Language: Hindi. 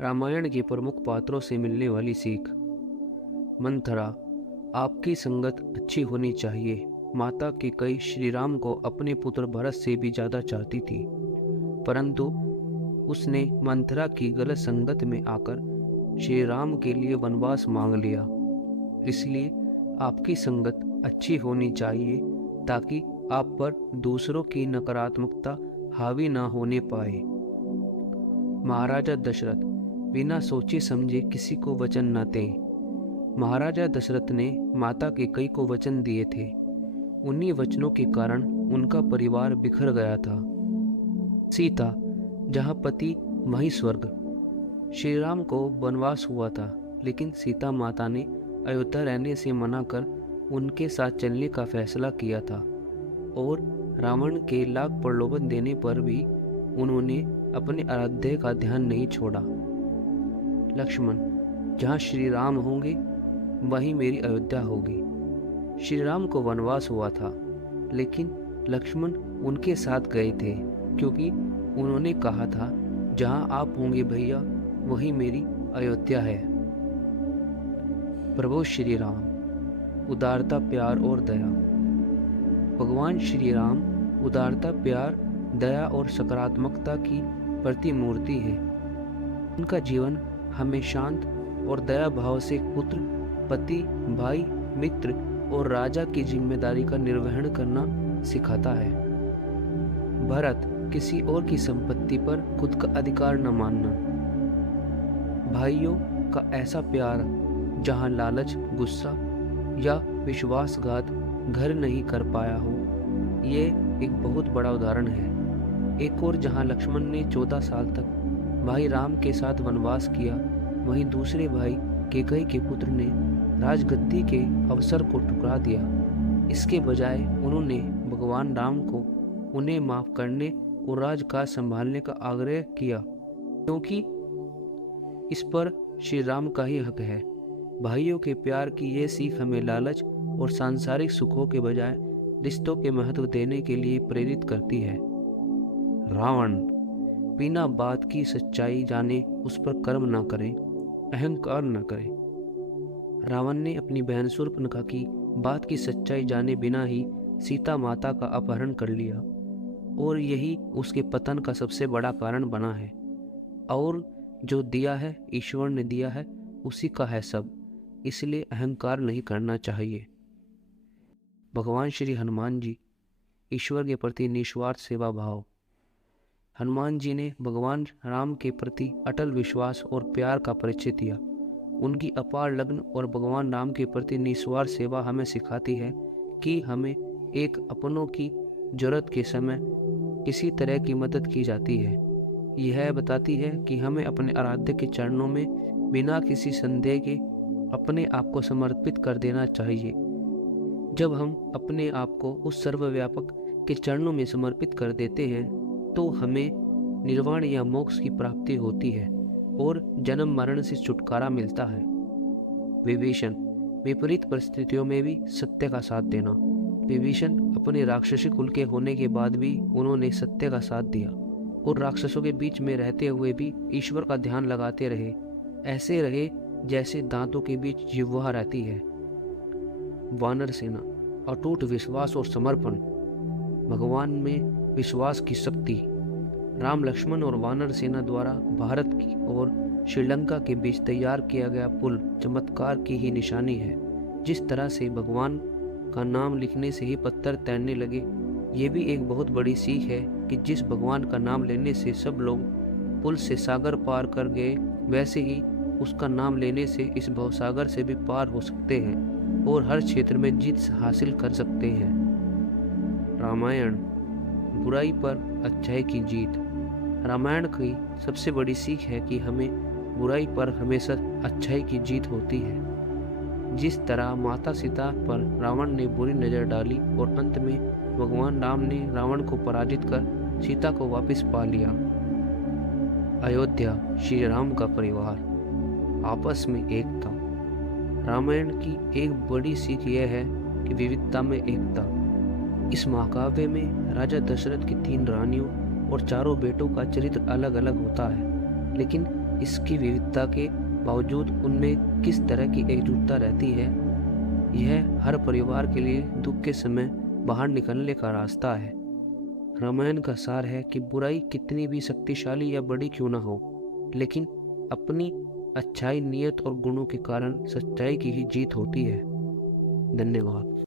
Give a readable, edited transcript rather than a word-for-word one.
रामायण के प्रमुख पात्रों से मिलने वाली सीख। मंथरा, आपकी संगत अच्छी होनी चाहिए। माता कैकेयी श्री राम को अपने पुत्र भरत से भी ज़्यादा चाहती थी, परंतु उसने मंथरा की गलत संगत में आकर श्री राम के लिए वनवास मांग लिया। इसलिए आपकी संगत अच्छी होनी चाहिए ताकि आप पर दूसरों की नकारात्मकता हावी ना होने पाए। महाराजा दशरथ बिना सोचे समझे किसी को वचन न दें। महाराजा दशरथ ने माता कैकेयी को वचन दिए थे। उन्हीं वचनों के कारण उनका परिवार बिखर गया था। सीता, जहाँ पति वहीं स्वर्ग। श्री राम को वनवास हुआ था, लेकिन सीता माता ने अयोध्या रहने से मना कर उनके साथ चलने का फैसला किया था और रावण के लाख प्रलोभन देने पर भी उन्होंने अपने आराध्य का ध्यान नहीं छोड़ा। लक्ष्मण, जहाँ श्री राम होंगे वहीं मेरी अयोध्या होगी। श्री राम को वनवास हुआ था, लेकिन लक्ष्मण उनके साथ गए थे क्योंकि उन्होंने कहा था जहाँ आप होंगे भैया वहीं मेरी अयोध्या है। प्रभु श्री राम, उदारता, प्यार और दया। भगवान श्री राम उदारता, प्यार, दया और सकारात्मकता की प्रतिमूर्ति है। उनका जीवन हमें शांत और दया भाव से पुत्र, पति, भाई, मित्र और राजा की जिम्मेदारी का निर्वहन करना सिखाता है। भरत, किसी और की संपत्ति पर खुद का अधिकार न मानना। भाइयों का ऐसा प्यार जहां लालच, गुस्सा या विश्वासघात घर नहीं कर पाया हो, ये एक बहुत बड़ा उदाहरण है। एक और जहां लक्ष्मण ने 14 साल तक भाई राम के साथ वनवास किया, वहीं दूसरे भाई कैकेयी के पुत्र ने राजगद्दी के अवसर को ठुकरा दिया। इसके बजाय उन्होंने भगवान राम को उन्हें माफ करने और राजकाज संभालने का आग्रह किया, क्योंकि इस पर श्री राम का ही हक है। भाइयों के प्यार की ये सीख हमें लालच और सांसारिक सुखों के बजाय रिश्तों के महत्व देने के लिए प्रेरित करती है। रावण, बिना बात की सच्चाई जाने उस पर कर्म न करें, अहंकार न करें। रावण ने अपनी बहन शूर्पणखा की बात की सच्चाई जाने बिना ही सीता माता का अपहरण कर लिया और यही उसके पतन का सबसे बड़ा कारण बना है। और जो दिया है ईश्वर ने दिया है, उसी का है सब, इसलिए अहंकार नहीं करना चाहिए। भगवान श्री हनुमान जी, ईश्वर के प्रति निस्वार्थ सेवा भाव। हनुमान जी ने भगवान राम के प्रति अटल विश्वास और प्यार का परिचय दिया। उनकी अपार लगन और भगवान राम के प्रति निस्वार्थ सेवा हमें सिखाती है कि हमें एक अपनों की जरूरत के समय किसी तरह की मदद की जाती है। यह बताती है कि हमें अपने आराध्य के चरणों में बिना किसी संदेह के अपने आप को समर्पित कर देना चाहिए। जब हम अपने आप को उस सर्वव्यापक के चरणों में समर्पित कर देते हैं तो हमें निर्वाण या मोक्ष की प्राप्ति होती है और जन्म मरण से छुटकारा मिलता है। विभीषण, विपरीत परिस्थितियों में भी सत्य का साथ देना। विभीषण अपने राक्षसी कुल के होने के बाद भी उन्होंने सत्य का साथ दिया और राक्षसों के बीच में रहते हुए भी ईश्वर का ध्यान लगाते रहे। ऐसे रहे जैसे दांतों के बीच जिह्वा रहती है। वानर सेना, अटूट विश्वास और समर्पण। भगवान में विश्वास की शक्ति। राम, लक्ष्मण और वानर सेना द्वारा भारत की और श्रीलंका के बीच तैयार किया गया पुल चमत्कार की ही निशानी है। जिस तरह से भगवान का नाम लिखने से ही पत्थर तैरने लगे, ये भी एक बहुत बड़ी सीख है कि जिस भगवान का नाम लेने से सब लोग पुल से सागर पार कर गए, वैसे ही उसका नाम लेने से इस भवसागर से भी पार हो सकते हैं और हर क्षेत्र में जीत हासिल कर सकते हैं। रामायण, बुराई पर अच्छाई की जीत। रामायण की सबसे बड़ी सीख है कि हमें बुराई पर हमेशा अच्छाई की जीत होती है। जिस तरह माता सीता पर रावण ने बुरी नज़र डाली और अंत में भगवान राम ने रावण को पराजित कर सीता को वापस पा लिया। अयोध्या, श्री राम का परिवार, आपस में एकता। रामायण की एक बड़ी सीख यह है कि विविधता में एकता। इस महाकाव्य में राजा दशरथ की 3 रानियों और चारों बेटों का चरित्र अलग अलग होता है, लेकिन इसकी विविधता के बावजूद उनमें किस तरह की एकजुटता रहती है, यह हर परिवार के लिए दुख के समय बाहर निकलने का रास्ता है। रामायण का सार है कि बुराई कितनी भी शक्तिशाली या बड़ी क्यों ना हो, लेकिन अपनी अच्छाई, नियत और गुणों के कारण सच्चाई की ही जीत होती है। धन्यवाद।